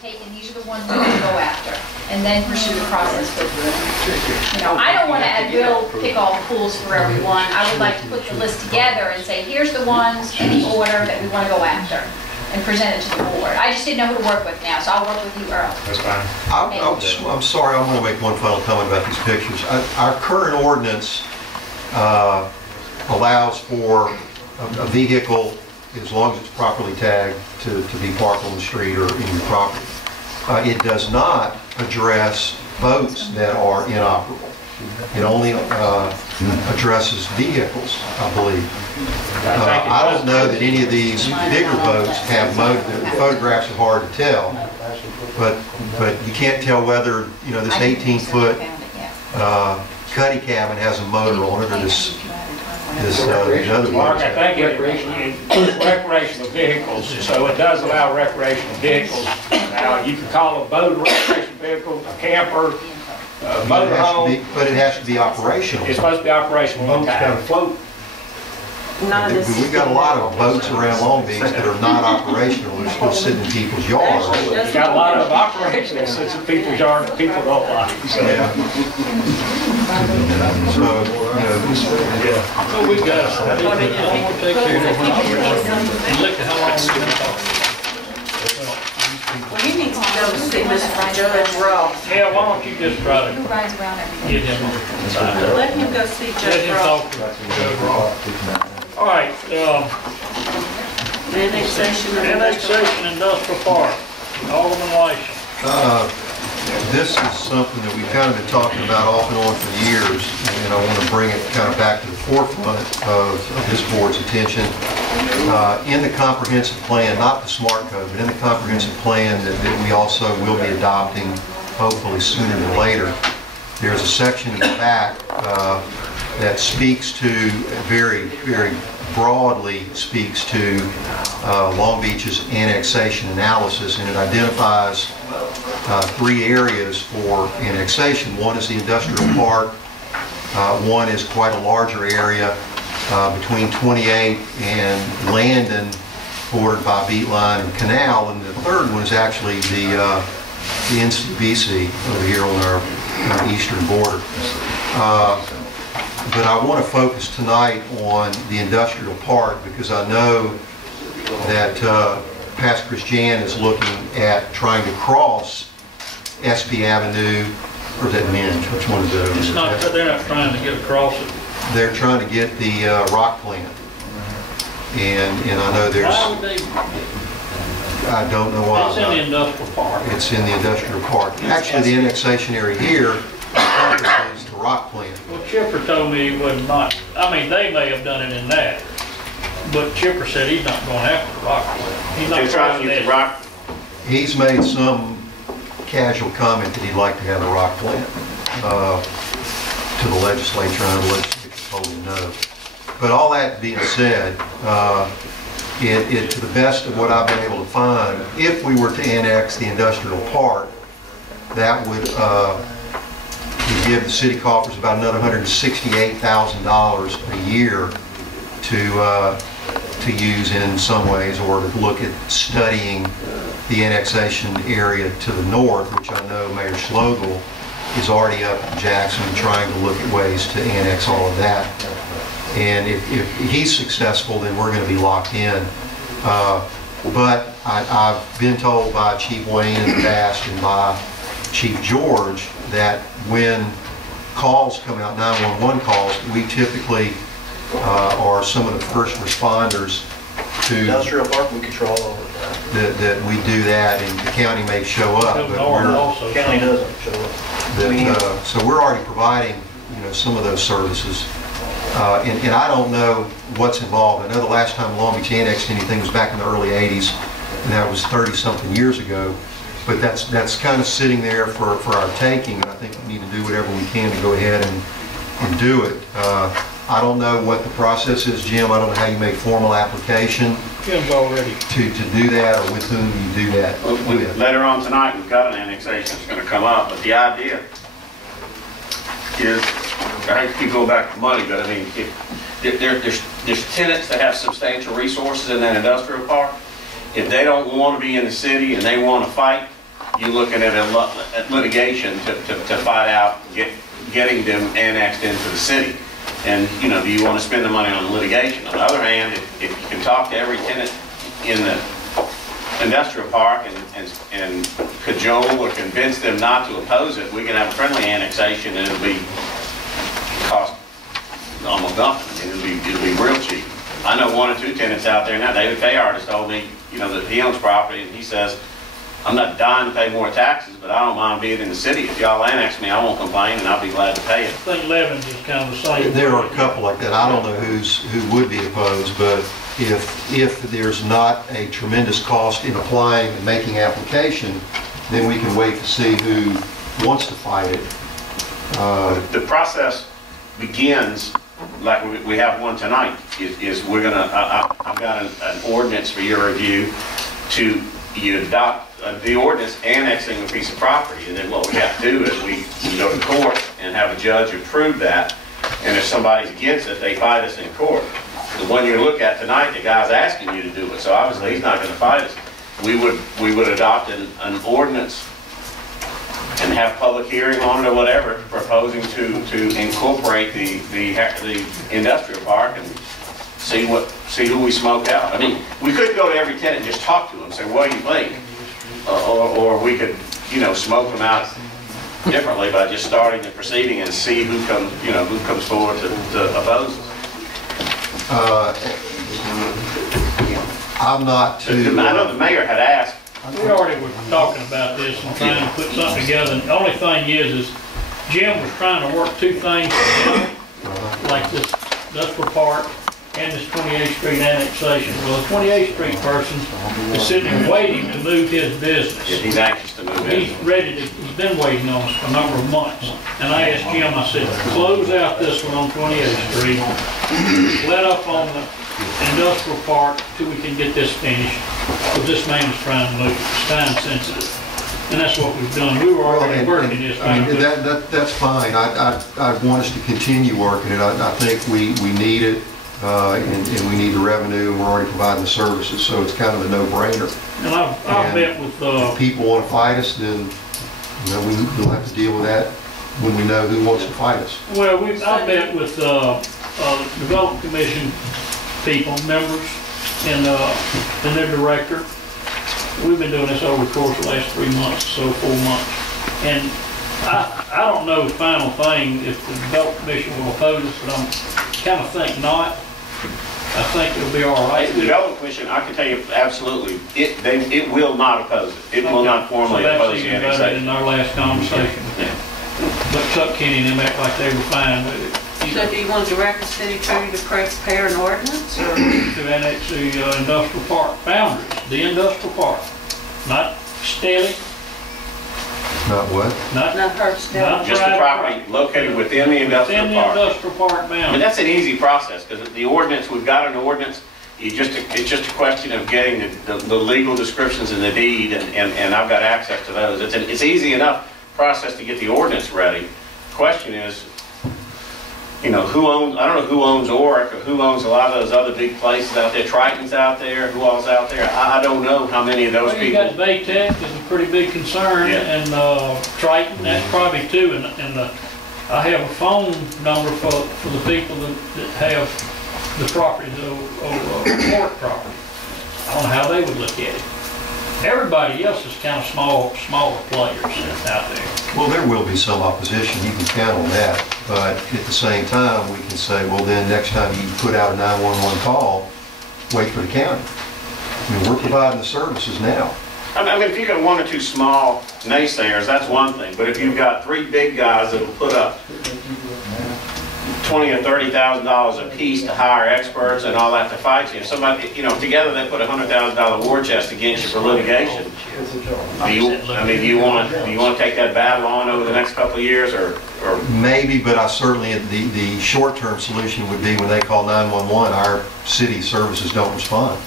taken, these are the ones we can go after, and then pursue the process with them. You know, I don't want to at will pick all the pools for everyone. I would like to put the list together and say, here's the ones in the order that we want to go after, and present it to the board. I just didn't know who to work with now, so I'll work with you, Earl. That's fine. I'm sorry, I'm going to make one final comment about these pictures. Our current ordinance allows for a vehicle, as long as it's properly tagged, to be parked on the street or in your property. It does not address boats that are inoperable. It only addresses vehicles, I believe. I don't know that any of these bigger boats have motor. The photographs are hard to tell, but you can't tell whether, you know, this 18-foot cuddy cabin has a motor on it, or this other Mark, one. I think it's recreational vehicles, so it does allow recreational vehicles. Now, you can call a boat a recreational vehicle, a camper, a motorhome. But it has to be operational. It's supposed to be operational. Boats got to float. We've got a lot of boats around Long Beach that are not operational. They're still sitting in people's yards. We've got a lot of operational sits in people's yards that people don't like. So. Yeah. So, Well, we've got it. I'm going to take care of it. Look at how long we've been talking. Well, you need to go see Mr. Judge Ross. Yeah, why don't you just try Who to rides around every day? get him on the side? Let him go see Let Judge him Ross. talk to Judge Ross. All right, Annexation of annexation industrial park, Alderman Weisha. this is something that we've kind of been talking about off and on for years, and I want to bring it kind of back to the forefront of this board's attention. In the comprehensive plan, not the SMART code, but in the comprehensive plan that we also will be adopting, hopefully sooner than later, there's a section in the back that speaks to, very, very broadly speaks to Long Beach's annexation analysis, and it identifies 3 areas for annexation. One is the industrial park. One is quite a larger area between 28 and Landon, bordered by Beatline and Canal, and the third one is actually the NCBC over here on our eastern border. But I want to focus tonight on the industrial park because I know that Pastor Christian is looking at trying to cross SB Avenue, or is that Minge? Which one is that? It's not, they're not trying to get across it. They're trying to get the rock plant. And I know there's, Why would they? I don't know why. It's in the industrial park. It's in the industrial park. Actually, the annexation area here encompasses the rock plant. Well, Chipper told me he was not, I mean, they may have done it in that, but Chipper said he's not going after the rock plant. He's not trying to get the rock. He's made some casual comment that he'd like to have a rock plant to the legislature, and the legislature told him no. But all that being said, to the best of what I've been able to find, if we were to annex the industrial park, that would give the city coffers about another $168,000 a year to use in some ways, or to look at studying the annexation area to the north, which I know Mayor Schloegel is already up in Jackson trying to look at ways to annex all of that. And if he's successful, then we're going to be locked in. But I've been told by Chief Wayne in the past and by Chief George that when calls come out, 911 calls, we typically are some of the first responders to industrial park. We control all of that we do that, and the county may show up, but the county doesn't show up. So we're already providing, some of those services. And I don't know what's involved. I know the last time Long Beach annexed anything was back in the early 80s, and that was 30-something years ago. But that's kind of sitting there for our taking, and I think we need to do whatever we can to go ahead and do it. I don't know what the process is, Jim. I don't know how you make formal application Jim's already to do that, or with whom you do that. Later on tonight, we've got an annexation that's going to come up, but the idea is, I hate to keep going back to money, but I mean, there's tenants that have substantial resources in that industrial park. If they don't want to be in the city and they want to fight, you're looking at at litigation to fight out getting them annexed into the city. And, you know, do you want to spend the money on litigation? On the other hand, if you can talk to every tenant in the industrial park and cajole or convince them not to oppose it, we can have a friendly annexation and it'll be cost almost nothing. I mean, it'll be real cheap. I know 1 or 2 tenants out there now. David Kayard has told me, you know, that he owns property, and he says, I'm not dying to pay more taxes, but I don't mind being in the city. If y'all annex me, I won't complain, and I'll be glad to pay it. I think Levin's is kind of the same. There are a couple like that. I don't know who would be opposed, but if there's not a tremendous cost in applying and making application, then we can wait to see who wants to fight it. The process begins, like we have one tonight, is we're gonna, I've got an ordinance for your review you adopt the ordinance annexing a piece of property, and then what we have to do is we go to court and have a judge approve that, and if somebody's against it, they fight us in court. The one you look at tonight, the guy's asking you to do it, so obviously he's not going to fight us. We would adopt an ordinance and have public hearing on it or whatever, proposing to incorporate the industrial park and see who we smoke out. I mean, we could go to every tenant and just talk to them, say, what do you think? Or we could, you know, smoke them out differently by just starting the proceeding and see who comes forward to oppose us. I'm not too... I know the mayor had asked. We already were talking about this and trying to put something together. And the only thing is Jim was trying to work 2 things together, like this industrial park and this 28th Street annexation. Well, the 28th Street person is sitting there waiting to move his business. Yeah, he's anxious to move in. He's been waiting on us for a number of months. And I asked Jim, I said, close out this one on 28th Street, let up on the industrial park till we can get this finished. Because this man is trying to move it. It's time sensitive. And that's what we've done. We were already working this thing. That's fine. I want us to continue working it. I think we need it. And we need the revenue, and we're already providing the services, so it's kind of a no-brainer. And I've met with... if people want to fight us, then we'll have to deal with that when we know who wants to fight us. Well, I've met with Development Commission people, members, and their director. We've been doing this over the course of the last 3 months, so 4 months. And I don't know the final thing if the Development Commission will oppose us, but I'm kind of think not. I think it'll be all right. The Development Commission, I can tell you absolutely, it will not oppose it. It will not formally oppose the annexation. So that's even better than our last conversation. But Chuck Kenny and them act like they were fine with it. So do you want to direct the city attorney to prepare an ordinance? Or? To annex the industrial park boundaries, the industrial park, not Staley. Not what? Not her still. Just the property located within the industrial park. Within the industrial park I mean, boundary. that's an easy process, because the ordinance, we've got an ordinance, it's just a question of getting the legal descriptions in the deed, and I've got access to those. It's easy enough process to get the ordinance ready. The question is, you know, I don't know who owns Oric, or who owns a lot of those other big places out there. Triton's out there, who all's out there? I don't know how many of those Well, you people. got Baytech is a pretty big concern, Yeah. and Triton, that's probably too. And I have a phone number for the people that have the properties over Port property. I don't know how they would look at it. Everybody else is kind of smaller players out there. Well, there will be some opposition, you can count on that, but at the same time, we can say, well, then next time you put out a 911 call, wait for the county. I mean, we're providing the services now. I mean, if you got 1 or 2 small naysayers, that's one thing, but if you've got 3 big guys that'll put up $20,000 or $30,000 a piece to hire experts and all that to fight you. If somebody, you know, together they put a $100,000 war chest against you for litigation. Do you want to take that battle on over the next couple of years, or? Maybe, but I certainly, the short-term solution would be when they call 911, our city services don't respond.